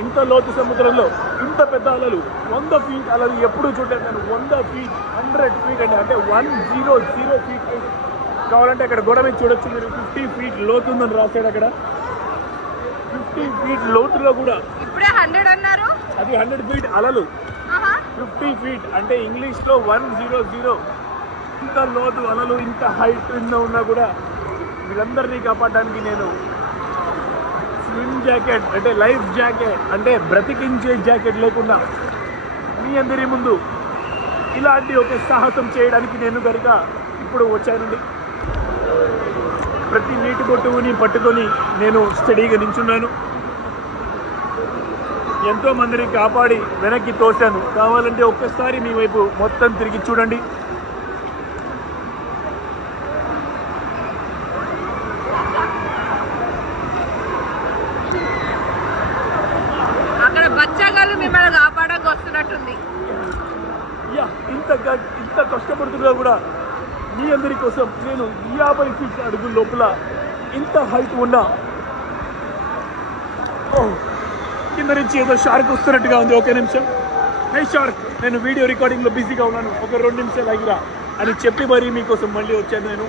ఇంత లోతు సముద్రంలో ఇంత పెద్ద అలలు 100 ఫీట్ అలలు ఎప్పుడు చూడలేదు నేను. 100 ఫీట్ 100 ఫీట్ అంటే 100 ఫీట్ కావాలంటే అక్కడ గోడ మీద చూడొచ్చు మీరు. 50 ఫీట్ లోతు ఉందని రాశాడు అక్కడ. 50 ఫీట్ లోతులో కూడా ఇప్పుడే 100 అన్నారు. అది 100 ఫీట్ అలలు. 50 ఫీట్ అంటే ఇంగ్లీష్లో 100. ఇంత లోతు అలలు ఇంత హైట్ కింద ఉన్నా కూడా వీరందరినీ కాపాడడానికి నేను స్విమ్ జాకెట్ అంటే లైఫ్ జాకెట్ అంటే బ్రతికించే జాకెట్ లేకుండా మీ అందరి ముందు ఇలాంటి ఒక సాహసం చేయడానికి నేను కనుక ఇప్పుడు వచ్చానండి. ప్రతి నీటి బొట్టుని పట్టుకొని నేను స్టడీగా నించున్నాను. ఎంతో మందిని కాపాడి వెనక్కి తోశాను. కావాలంటే ఒక్కసారి మీ వైపు మొత్తం తిరిగి చూడండి. అక్కడ బచ్చగాళ్ళు మిమ్మల్ని కాపాడడానికి వస్తున్నట్టుంది. ఇంత కష్టపడుతున్నా కూడా మీ అందరి కోసం నేను 50 ఫీట్ అడుగుల లోపల ఇంత హైట్ ఉన్నా కింద నుంచి ఏదో షార్క్ వస్తున్నట్టుగా ఉంది. ఒక నిమిషం, హే షార్క్, నేను వీడియో రికార్డింగ్లో బిజీగా ఉన్నాను, ఒక 2 నిమిషాలు ఆగిరా అని చెప్పి మరీ మీకోసం మళ్ళీ వచ్చాను నేను.